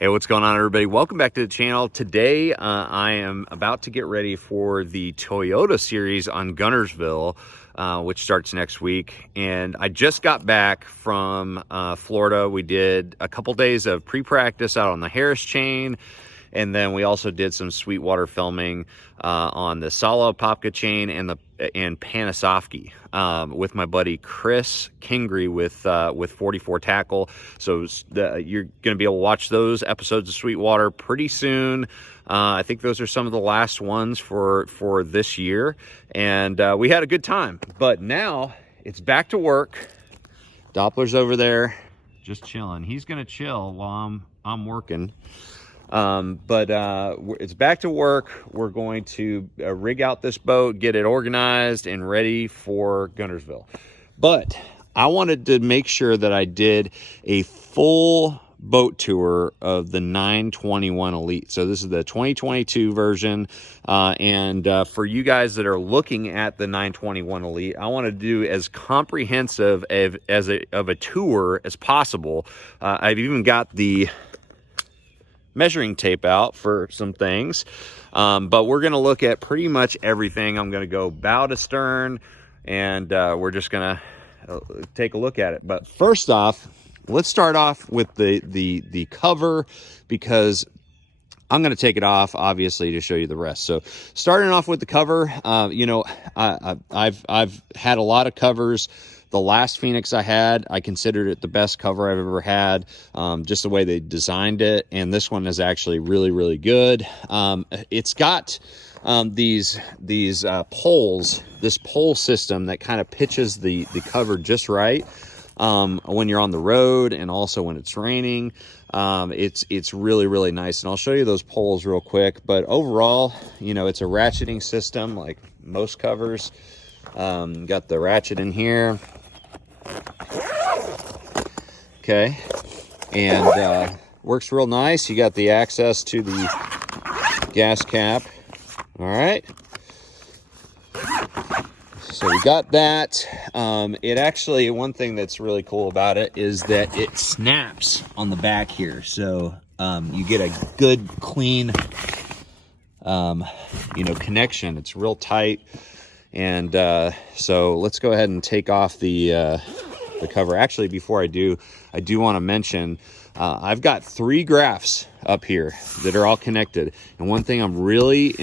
Hey, what's going on, everybody? Welcome back to the channel. Today, I am about to get ready for the Toyota series on Guntersville, which starts next week. And I just got back from Florida. We did a couple days of pre-practice out on the Harris chain. And then we also did some Sweetwater filming on the Salo Popka chain and Panasofsky with my buddy Chris Kingrey with 44 Tackle. So you're going to be able to watch those episodes of Sweetwater pretty soon. I think those are some of the last ones for this year, and we had a good time. But now it's back to work. Doppler's over there just chilling. He's going to chill while I'm working. It's back to work. We're going to rig out this boat, get it organized and ready for Guntersville. But I wanted to make sure that I did a full boat tour of the 921 Elite. So this is the 2022 version. For you guys that are looking at the 921 Elite, I want to do as comprehensive of a tour as possible. I've even got the measuring tape out for some things, but we're going to look at pretty much everything. I'm going to go bow to stern, and we're just going to take a look at it. But first off, let's start off with the cover, because I'm going to take it off, obviously, to show you the rest. So starting off with the cover, I've had a lot of covers. The last Phoenix I had, I considered it the best cover I've ever had, just the way they designed it. And this one is actually really, really good. It's got these poles, this pole system that kind of pitches the cover just right when you're on the road, and also when it's raining. It's really, really nice. And I'll show you those poles real quick. But overall, it's a ratcheting system like most covers. Got the ratchet in here. Okay, and works real nice. You got the access to the gas cap. All right, so we got that. It actually, one thing that's really cool about it is that it snaps on the back here, so you get a good clean connection. It's real tight. And so let's go ahead and take off the cover. Actually, before I do want to mention I've got 3 graphs up here that are all connected. And one thing I'm really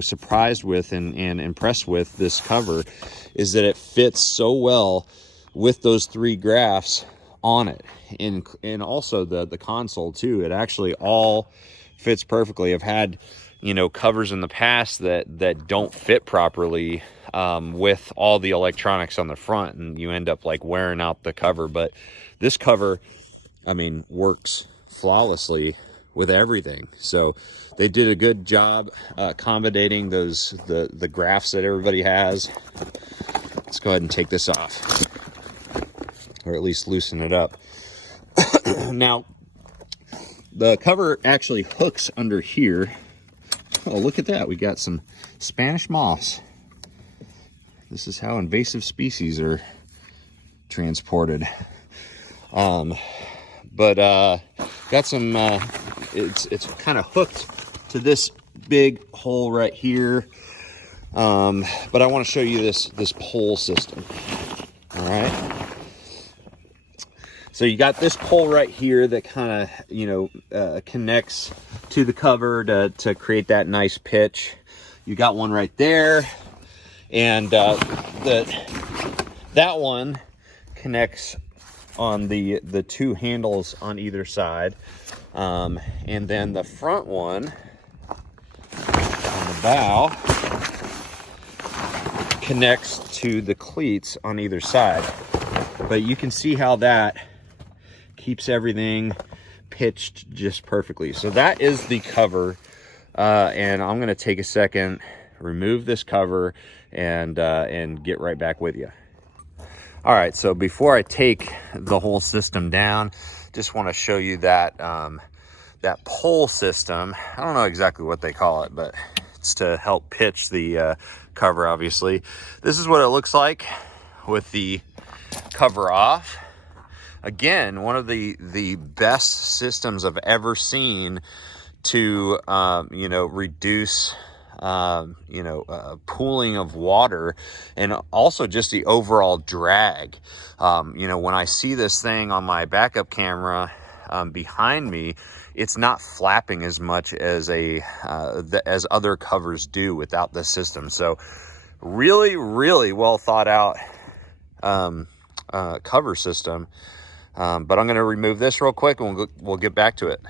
surprised with and impressed with this cover is that it fits so well with those 3 graphs on it, and also the console too. It actually all fits perfectly. I've had covers in the past that don't fit properly with all the electronics on the front, and you end up like wearing out the cover. But this cover, works flawlessly with everything. So they did a good job accommodating the graphs that everybody has. Let's go ahead and take this off, or at least loosen it up. Now, the cover actually hooks under here. Oh, look at that. We got some Spanish moss. This is how invasive species are transported. Got some, it's kind of hooked to this big hole right here. But I want to show you this pole system. All right. So you got this pole right here that kind of, connects to the cover to create that nice pitch. You got one right there, and that one connects on the 2 handles on either side, and then the front one on the bow connects to the cleats on either side. But you can see how that keeps everything pitched just perfectly. So that is the cover, and I'm going to take a second, remove this cover, and get right back with you. All right, so before I take the whole system down, just want to show you that that pole system. I don't know exactly what they call it, but it's to help pitch the cover, obviously. This is what it looks like with the cover off. again, one of the best systems I've ever seen to, you know, reduce, pooling of water, and also just the overall drag. You know, when I see this thing on my backup camera behind me, it's not flapping as much as as other covers do without this system. So really, really well thought out cover system. But I'm going to remove this real quick and we'll get back to it.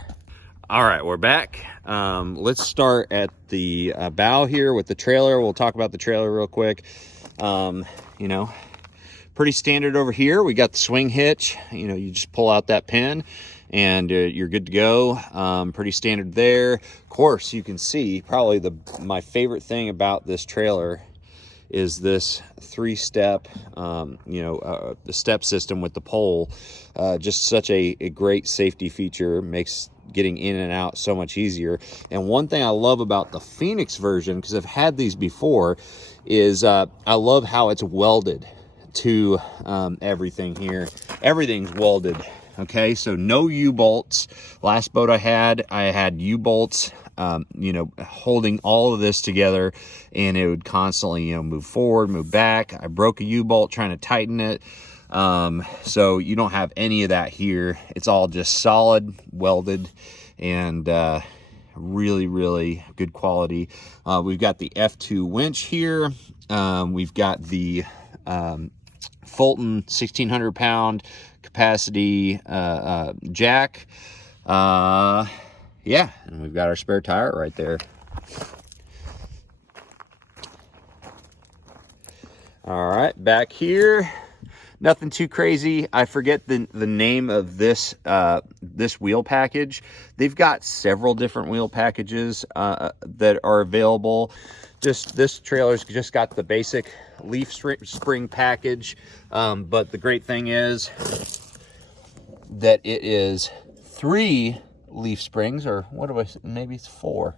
All right, we're back. Let's start at the bow here with the trailer. We'll talk about the trailer real quick. You know, pretty standard over here. We got the swing hitch. You know, you just pull out that pin and you're good to go. Pretty standard there. Of course, you can see probably my favorite thing about this trailer is this 3-step, the step system with the pole. Just such a great safety feature, makes getting in and out so much easier. And one thing I love about the Phoenix version, because I've had these before, is I love how it's welded to everything here. Everything's welded. Okay, so no U-bolts. Last boat I had U-bolts, holding all of this together, and it would constantly, move forward, move back. I broke a U-bolt trying to tighten it. So you don't have any of that here. It's all just solid, welded, and really, really good quality. We've got the F2 winch here. We've got the Fulton 1,600 pound capacity jack. Yeah, and we've got our spare tire right there. All right, back here, nothing too crazy. I forget the name of this this wheel package. They've got several different wheel packages that are available. This trailer's just got the basic leaf spring package, but the great thing is that it is 3 leaf springs, or what do I say? Maybe it's 4.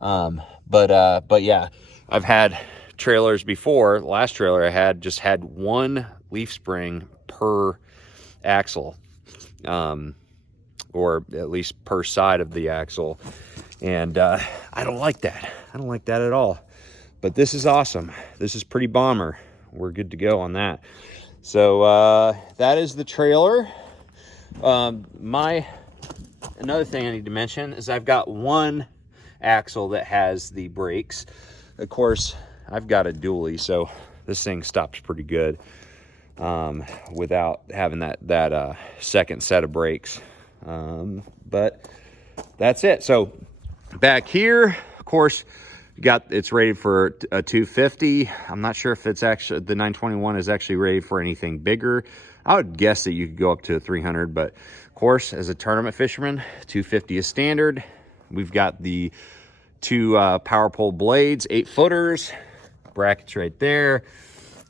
But yeah, I've had trailers before. The last trailer I had just had 1 leaf spring per axle, or at least per side of the axle, and I don't like that. I don't like that at all. But this is awesome. This is pretty bomber. We're good to go on that. So that is the trailer. Another thing I need to mention is I've got 1 axle that has the brakes. Of course, I've got a dually, so this thing stops pretty good without having that second set of brakes. But that's it. So back here, of course, it's rated for a 250. I'm not sure if it's actually, the 921 is actually rated for anything bigger. I would guess that you could go up to a 300, but of course, as a tournament fisherman, 250 is standard. We've got the 2 power pole blades, 8-footers, brackets right there,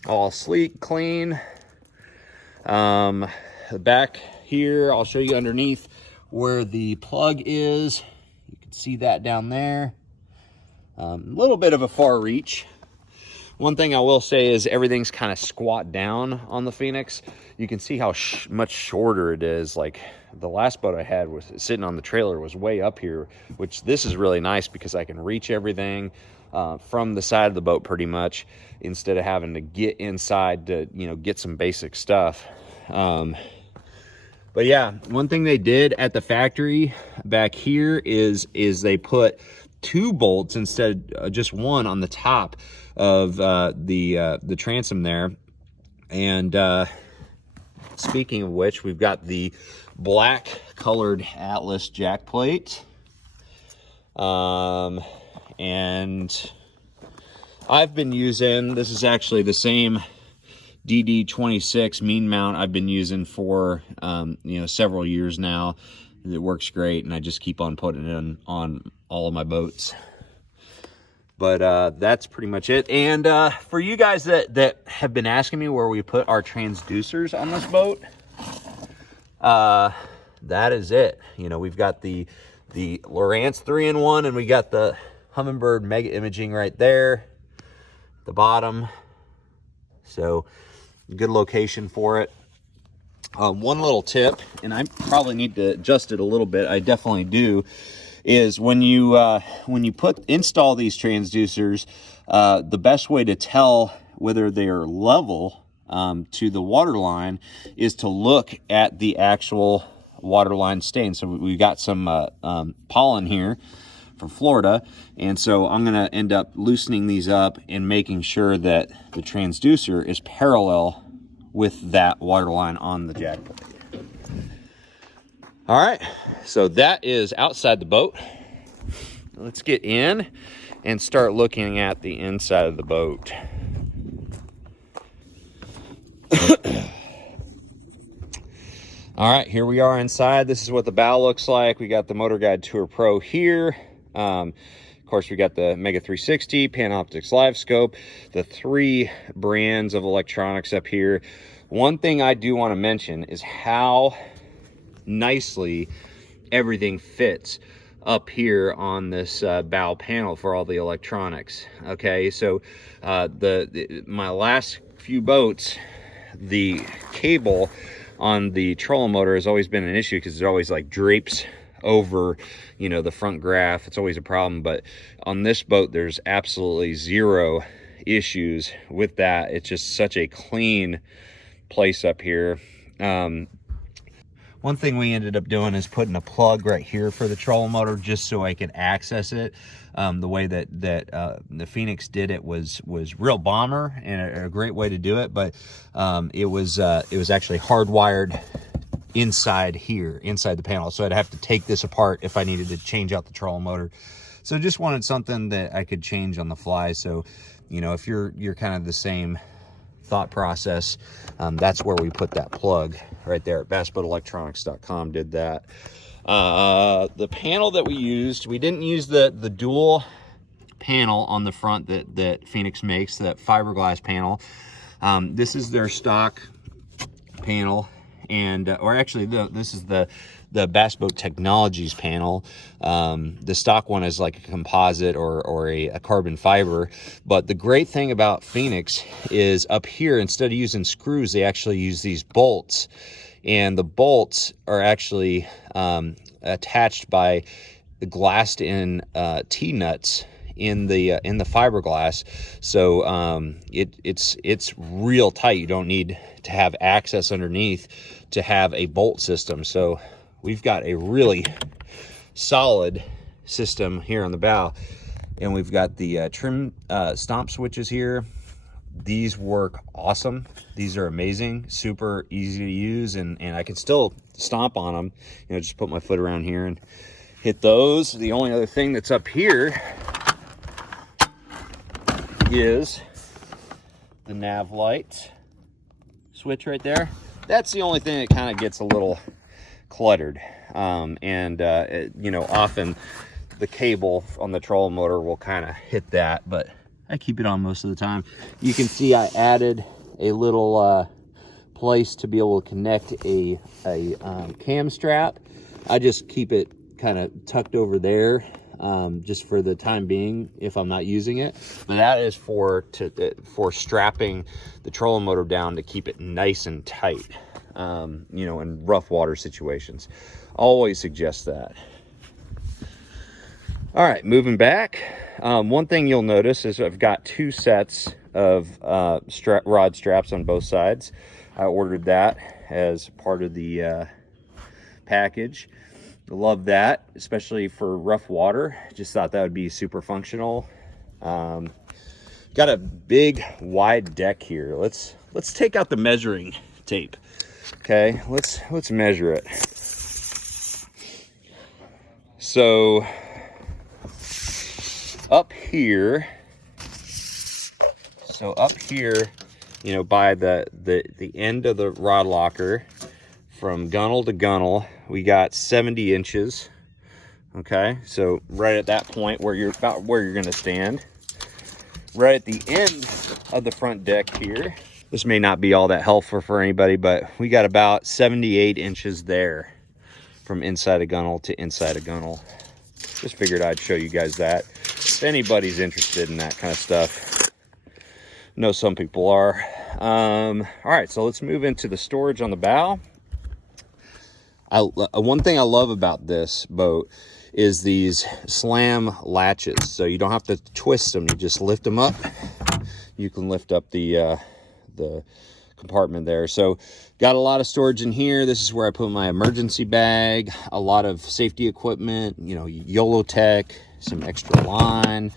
all sleek, clean. The back here, I'll show you underneath where the plug is. You can see that down there. A little bit of a far reach. One thing I will say is everything's kind of squat down on the Phoenix. You can see how much shorter it is. Like the last boat I had was sitting on the trailer was way up here, which this is really nice because I can reach everything from the side of the boat pretty much, instead of having to get inside to, get some basic stuff. But yeah, one thing they did at the factory back here is they put 2 bolts instead of just 1 on the top of the transom there. And speaking of which, we've got the black colored Atlas jack plate. And I've been using, this is actually the same DD26 mean mount I've been using for several years now. It works great, and I just keep on putting it on all of my boats. But that's pretty much it. And for you guys that have been asking me where we put our transducers on this boat, that is it. We've got the Lowrance 3-in-1, and we got the Humminbird Mega Imaging right there at the bottom. So good location for it. One little tip, and I probably need to adjust it a little bit, I definitely do, is when you install these transducers, the best way to tell whether they are level to the water line is to look at the actual water line stain. So we got some pollen here from Florida, and so I'm going to end up loosening these up and making sure that the transducer is parallel with that water line on the jack plate. All right, so that is outside the boat. Let's get in and start looking at the inside of the boat. All right, here we are inside. This is what the bow looks like. We got the Motor Guide Tour Pro here. Of course, we got the Mega 360, Panoptix Live Scope, the 3 brands of electronics up here. One thing I do want to mention is how nicely everything fits up here on this bow panel for all the electronics. Okay, so my last few boats, the cable on the trolling motor has always been an issue because it always like drapes over, you know, the front graph. It's always a problem, but on this boat there's absolutely zero issues with that. It's just such a clean place up here. One thing we ended up doing is putting a plug right here for the trolling motor just so I could access it. The way that the Phoenix did it was real bomber and a great way to do it, but it was actually hardwired inside here, inside the panel. So I'd have to take this apart if I needed to change out the trolling motor. So just wanted something that I could change on the fly. So, you know, if you're kind of the same thought process, that's where we put that plug right there at bassboatelectronics.com did that. The panel that we used, we didn't use the dual panel on the front that Phoenix makes, that fiberglass panel. This is their stock panel, and or actually this is the Bass Boat Technologies panel. The stock one is like a composite or a carbon fiber. But the great thing about Phoenix is up here, instead of using screws, they actually use these bolts. And the bolts are actually attached by the glassed in T-nuts in the fiberglass. So it's real tight. You don't need to have access underneath to have a bolt system. So we've got a really solid system here on the bow, and we've got the trim stomp switches here. These work awesome. These are amazing, super easy to use, and I can still stomp on them. You know, just put my foot around here and hit those. The only other thing that's up here is the nav light switch right there. That's the only thing that kind of gets a little cluttered, you know, often the cable on the trolling motor will kind of hit that, but I keep it on most of the time. You can see I added a little place to be able to connect a cam strap. I just keep it kind of tucked over there, just for the time being if I'm not using it. But that is for strapping the trolling motor down to keep it nice and tight, you know, in rough water situations. Always suggest that. All right, moving back. One thing you'll notice is I've got 2 sets of rod straps on both sides. I ordered that as part of the package. Love that, especially for rough water. Just thought that would be super functional. Got a big wide deck here. Let's take out the measuring tape. Okay, let's measure it. So up here, you know, by the end of the rod locker, from gunnel to gunnel, we got 70 inches. Okay, so right at that point where you're going to stand. Right at the end of the front deck here, this may not be all that helpful for anybody, but we got about 78 inches there from inside a gunnel to inside a gunnel. Just figured I'd show you guys that if anybody's interested in that kind of stuff. I know some people are. All right, so let's move into the storage on the bow. One thing I love about this boat is these slam latches. So you don't have to twist them. You just lift them up. You can lift up the compartment there. So got a lot of storage in here. This is where I put my emergency bag, a lot of safety equipment, you know, YOLO tech, some extra line,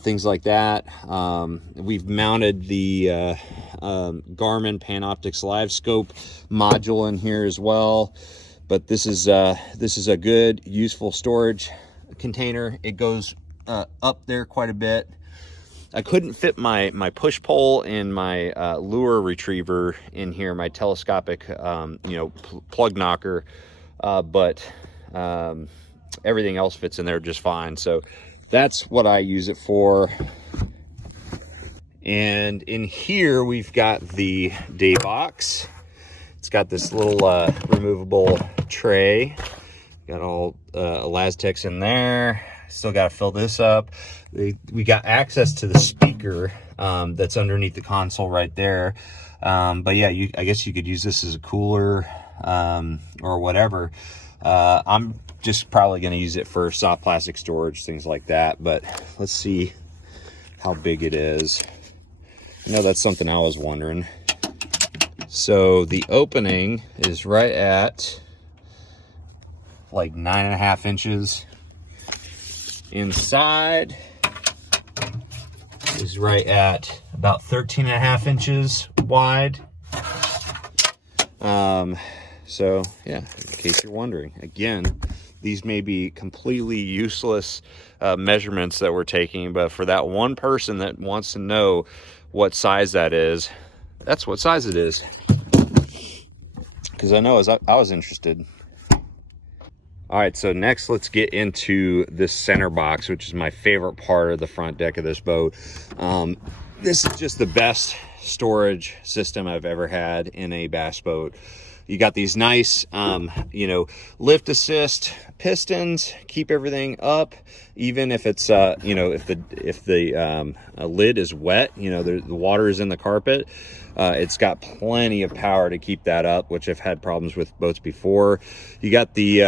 things like that. We've mounted the Garmin Panoptix Live Scope module in here as well. But this is a good, useful storage container. It goes up there quite a bit. I couldn't fit my push pole and my lure retriever in here, my telescopic, you know, plug knocker, but everything else fits in there just fine. So that's what I use it for. And in here we've got the day box. It's got this little removable tray. Got all Elastix in there. Still got to fill this up. We got access to the speaker that's underneath the console right there. But yeah, I guess you could use this as a cooler or whatever. I'm just probably going to use it for soft plastic storage, things like that. But let's see how big it is. You know, that's something I was wondering. So the opening is right at like 9.5 inches. Inside is right at about 13.5 inches wide. So yeah, in case you're wondering, again, these may be completely useless measurements that we're taking, but for that one person that wants to know what size that is, that's what size it is. Because I know I was interested. All right, so next let's get into this center box, which is my favorite part of the front deck of this boat. This is just the best storage system I've ever had in a bass boat. You got these nice, you know, lift assist pistons, keep everything up, even if it's, you know, if the lid is wet, you know, the water is in the carpet. It's got plenty of power to keep that up, which I've had problems with boats before. You got the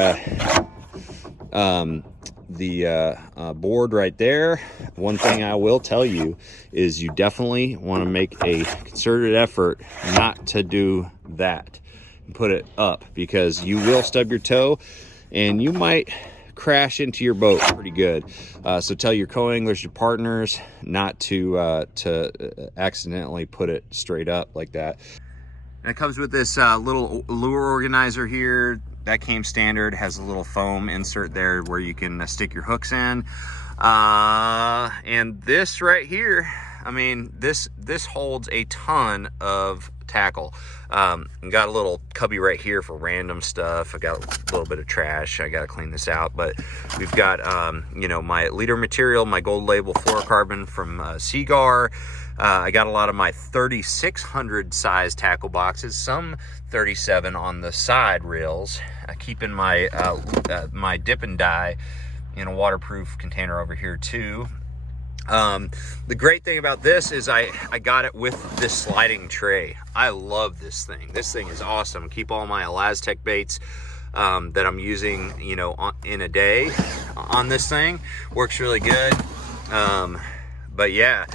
board right there. One thing I will tell you is you definitely want to make a concerted effort not to do that and put it up, because you will stub your toe and you might crash into your boat pretty good. So tell your co-anglers, your partners, not to accidentally put it straight up like that. And it comes with this little lure organizer here. That came standard, has a little foam insert there where you can stick your hooks in. And this right here, I mean, this holds a ton of tackle. Got a little cubby right here for random stuff. I got a little bit of trash. I got to clean this out, but we've got, you know, my leader material, my gold label fluorocarbon from Seagar. I got a lot of my 3600 size tackle boxes, some 37 on the side rails. Keeping my my dip and die in a waterproof container over here too. The great thing about this is I got it with this sliding tray. I love this thing. This thing is awesome. Keep all my Elastix baits that I'm using, you know, in a day on this thing. Works really good. But yeah,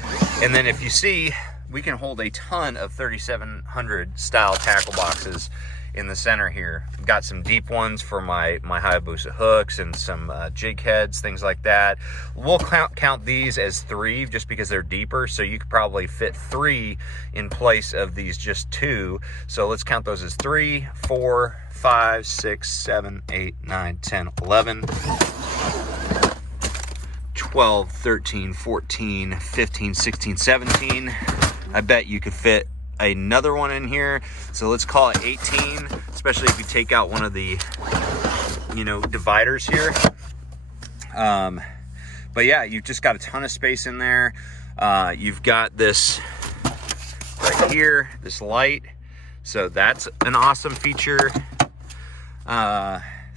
and then if you see, we can hold a ton of 3700 style tackle boxes in the center here. Got some deep ones for my Hayabusa hooks and some jig heads, things like that. We'll count these as 3 just because they're deeper, so you could probably fit 3 in place of these just 2. So let's count those as 3, 4, 5, 6, 7, 8, 9, 10, 11, 12, 13, 14, 15, 16, 17. I bet you could fit another one in here, so let's call it 18, especially if you take out one of the, you know, dividers here. But yeah, you've just got a ton of space in there. You've got this right here, this light, so that's an awesome feature.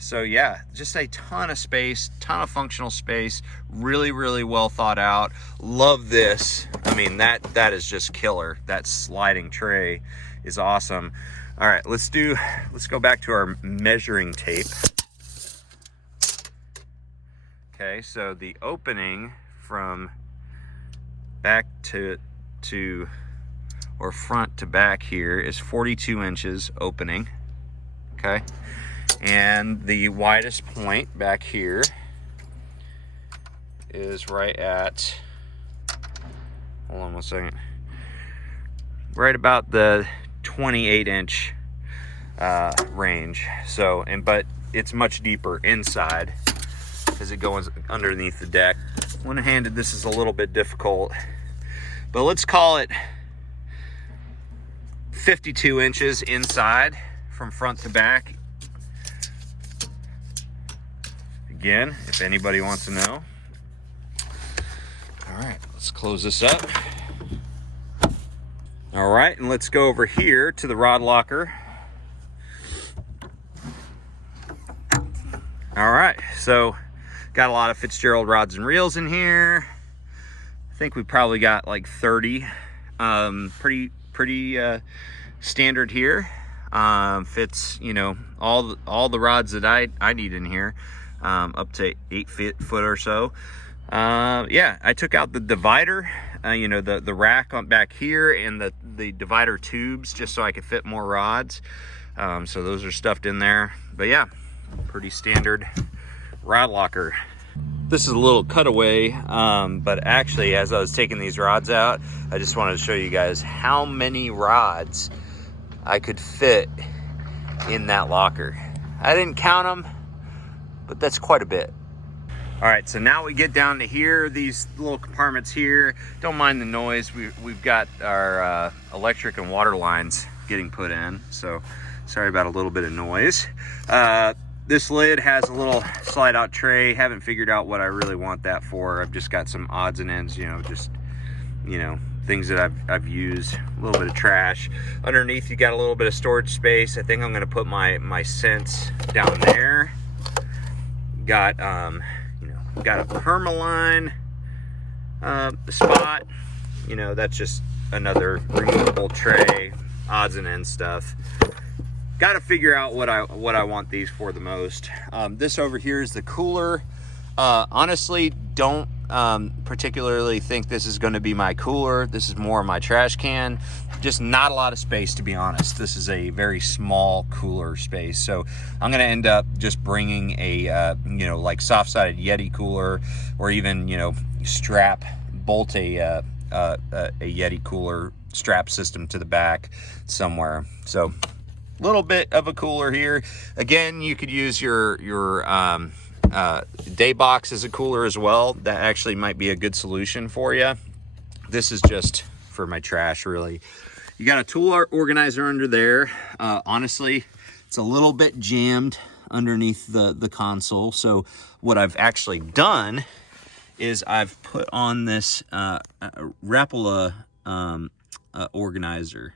So yeah, just a ton of space, ton of functional space, really, really well thought out. Love this. I mean, that is just killer. That sliding tray is awesome. All right, let's go back to our measuring tape. Okay, so the opening from back to or front to back here is 42 inches opening. Okay, and the widest point back here is right at, hold on one second, right about the 28-inch range. So, but it's much deeper inside because it goes underneath the deck. One-handed, this is a little bit difficult, but let's call it 52 inches inside from front to back. Again, if anybody wants to know. All right, let's close this up. All right, and let's go over here to the rod locker. All right, so got a lot of Fitzgerald rods and reels in here. I think we probably got like 30. Pretty standard here. Fits, you know, all the rods that I need in here, up to 8 foot or so. Yeah, I took out the divider, you know, the rack on back here, and the divider tubes, just so I could fit more rods. So those are stuffed in there. But yeah, pretty standard rod locker. This is a little cutaway, but actually, as I was taking these rods out, I just wanted to show you guys how many rods I could fit in that locker. I didn't count them, but that's quite a bit. All right, so now we get down to here, these little compartments here. Don't mind the noise. We've got our electric and water lines getting put in, so sorry about a little bit of noise. This lid has a little slide out tray. Haven't figured out what I really want that for. I've just got some odds and ends, you know, just, you know, things that I've used. A little bit of trash. Underneath, you got a little bit of storage space. I think I'm gonna put my scents down there. Got, you know, got a permaline spot. You know, that's just another removable tray, odds and ends stuff. Got to figure out what I want these for the most. This over here is the cooler. Honestly, don't particularly think this is going to be my cooler. This is more my trash can. Just not a lot of space, to be honest. This is a very small cooler space. So I'm going to end up just bringing a, you know, like soft-sided Yeti cooler, or even, you know, bolt a Yeti cooler strap system to the back somewhere. So little bit of a cooler here. Again, you could use your day box as a cooler as well. That actually might be a good solution for you. This is just for my trash, really. You got a tool organizer under there. Honestly, it's a little bit jammed underneath the console. So what I've actually done is I've put on this Rapala organizer,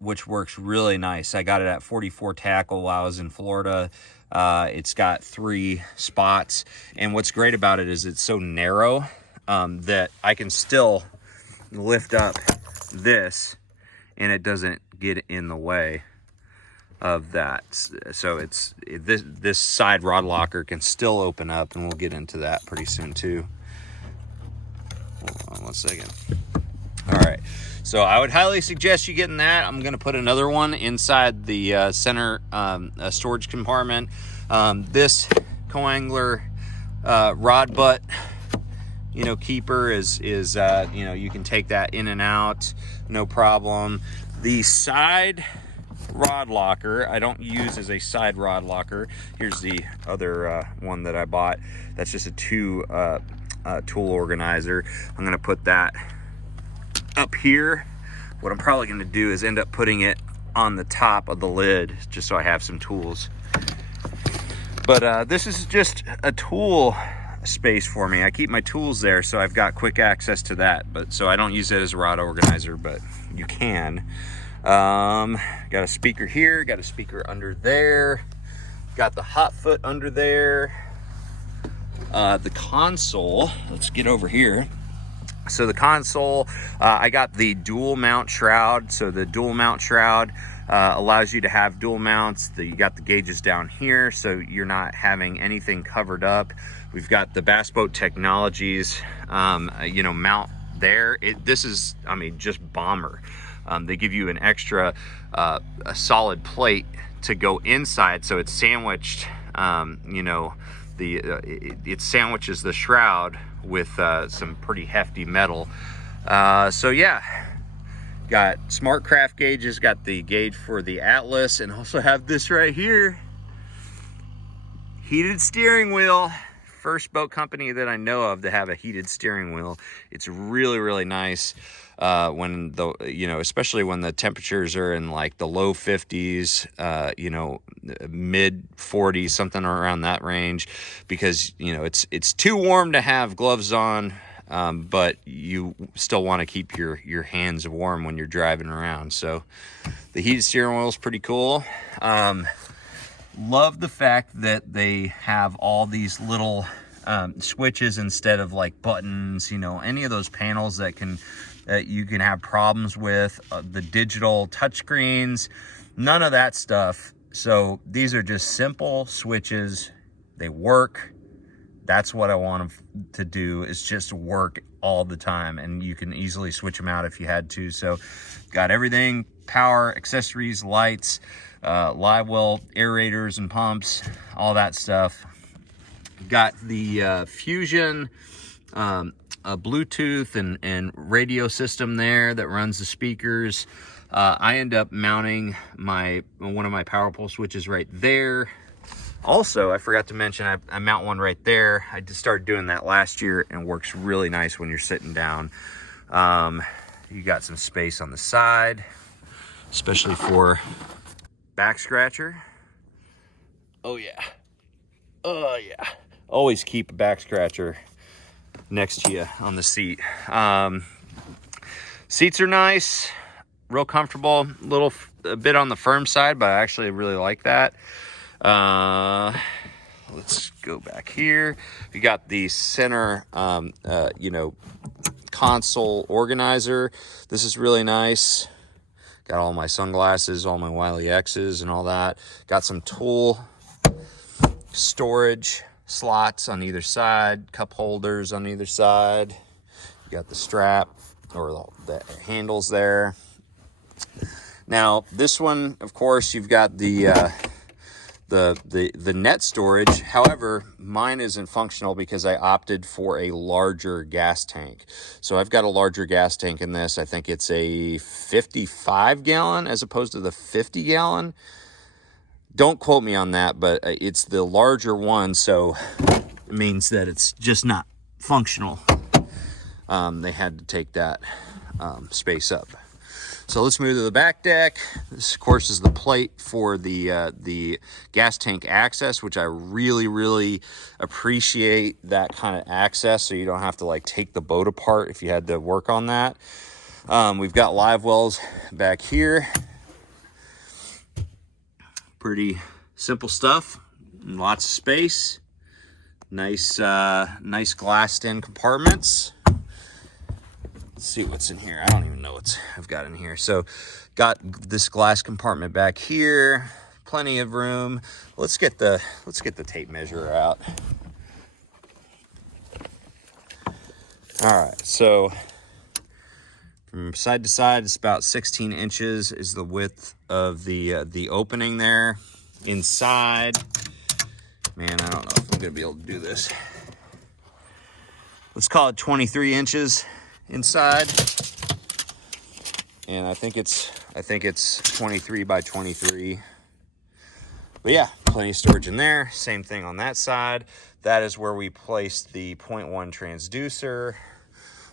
which works really nice. I got it at 44 tackle while I was in Florida. It's got 3 spots, and what's great about it is it's so narrow that I can still lift up this and it doesn't get in the way of that. So this side rod locker can still open up, and we'll get into that pretty soon too. Hold on one second. All right, so I would highly suggest you getting that. I'm gonna put another one inside the center storage compartment. This coangler rod butt, you know, keeper is you know, you can take that in and out, no problem. The side rod locker I don't use as a side rod locker. Here's the other one that I bought. That's just a 2 tool organizer. I'm gonna put that up here. What I'm probably going to do is end up putting it on the top of the lid, just so I have some tools. But this is just a tool space for me. I keep my tools there, so I've got quick access to that. But so I don't use it as a rod organizer, but you can. Got a speaker here, got a speaker under there, got the hot foot under there. The console, let's get over here. So the console, I got the dual mount shroud. So the dual mount shroud allows you to have dual mounts. You got the gauges down here, so you're not having anything covered up. We've got the Bass Boat Technologies, you know, mount there. This is, I mean, just bomber. They give you an extra, a solid plate to go inside, so it's sandwiched. You know, it sandwiches the shroud with some pretty hefty metal. So yeah, got smart craft gauges, got the gauge for the Atlas, and also have this right here, heated steering wheel. First boat company that I know of to have a heated steering wheel. It's really, really nice when the, you know, especially when the temperatures are in like the low 50s, you know, mid 40s, something around that range, because, you know, it's too warm to have gloves on, but you still want to keep your hands warm when you're driving around. So the heated steering wheel is pretty cool. Love the fact that they have all these little switches instead of like buttons, you know, any of those panels that you can have problems with, the digital touchscreens, none of that stuff. So these are just simple switches. They work. That's what I want them to do, is just work all the time, and you can easily switch them out if you had to. So got everything, power, accessories, lights, live well aerators and pumps, all that stuff. Got the Fusion a Bluetooth and radio system there that runs the speakers. I end up mounting one of my power pole switches right there. Also, I forgot to mention, I mount one right there. I just started doing that last year, and works really nice when you're sitting down. You got some space on the side, especially for back scratcher. Oh yeah. Oh yeah. Always keep a back scratcher next to you on the seat. Seats are nice, real comfortable, a bit on the firm side, but I actually really like that. Let's go back here. We got the center, you know, console organizer. This is really nice. Got all my sunglasses, all my Wiley X's and all that. Got some tool storage slots on either side, cup holders on either side. You got the strap or the handles there. Now this one, of course, you've got the net storage. However, mine isn't functional because I opted for a larger gas tank. So I've got a larger gas tank in this. I think it's a 55 gallon as opposed to the 50 gallon. Don't quote me on that, but it's the larger one, so it means that it's just not functional. They had to take that space up. So let's move to the back deck. This, of course, is the plate for the gas tank access, which I really, really appreciate, that kind of access, so you don't have to like take the boat apart if you had to work on that. We've got live wells back here. Pretty simple stuff. Lots of space. Nice, nice glassed-in compartments. Let's see what's in here. I don't even know what I've got in here. So got this glass compartment back here, plenty of room. Let's get the tape measure out. All right, so from side to side, it's about 16 inches is the width of the opening there. Inside, man, I don't know if I'm gonna be able to do this. Let's call it 23 inches inside, and I think it's 23 by 23. But yeah, plenty of storage in there. Same thing on that side. That is where we placed the 0.1 transducer.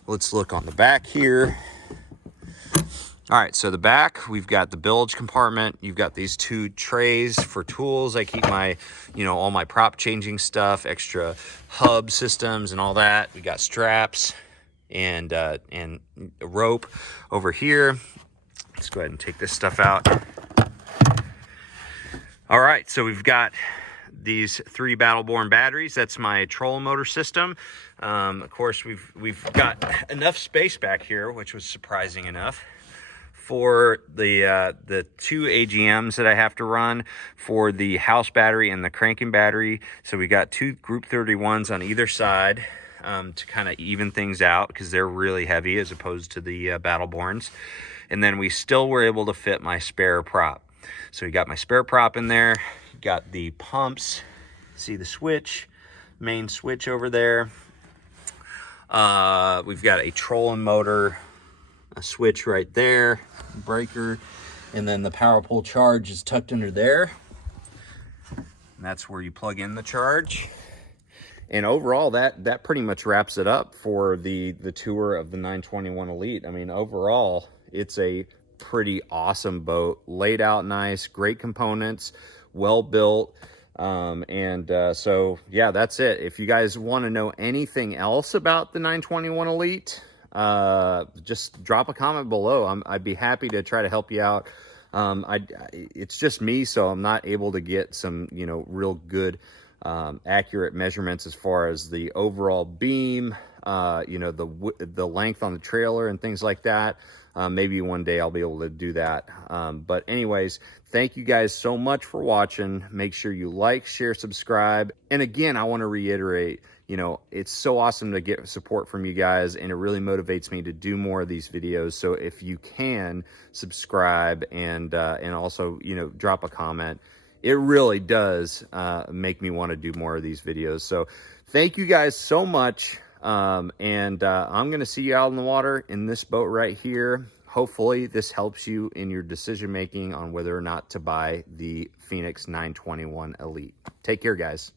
Let's look on the back here. All right, so the back, we've got the bilge compartment. You've got these two trays for tools. I keep my, you know, all my prop changing stuff, extra hub systems and all that. We got straps and a rope over here. Let's go ahead and take this stuff out. All right, so we've got these 3 Battleborn batteries. That's my trolling motor system. Of course, we've got enough space back here, which was surprising enough, for the 2 AGMs that I have to run for the house battery and the cranking battery. So we got 2 Group 31s on either side to kind of even things out, because they're really heavy as opposed to the Battleborns. And then we still were able to fit my spare prop. So we got my spare prop in there, got the pumps, see the switch, main switch over there. We've got a trolling motor, a switch right there, breaker, and then the power pole charge is tucked under there. And that's where you plug in the charge. And overall, that pretty much wraps it up for the tour of the 921 Elite. I mean, overall, it's a pretty awesome boat, laid out nice, great components, well built. So yeah, that's it. If you guys want to know anything else about the 921 Elite, just drop a comment below. I'd be happy to try to help you out. It's just me, so I'm not able to get some, real good, accurate measurements as far as the overall beam, the length on the trailer and things like that. Maybe one day I'll be able to do that. But anyways, thank you guys so much for watching. Make sure you like, share, subscribe. And again, I want to reiterate, it's so awesome to get support from you guys, and it really motivates me to do more of these videos. So if you can subscribe and also, drop a comment, it really does make me want to do more of these videos. So thank you guys so much. I'm going to see you out in the water in this boat right here. Hopefully this helps you in your decision making on whether or not to buy the Phoenix 921 Elite. Take care, guys.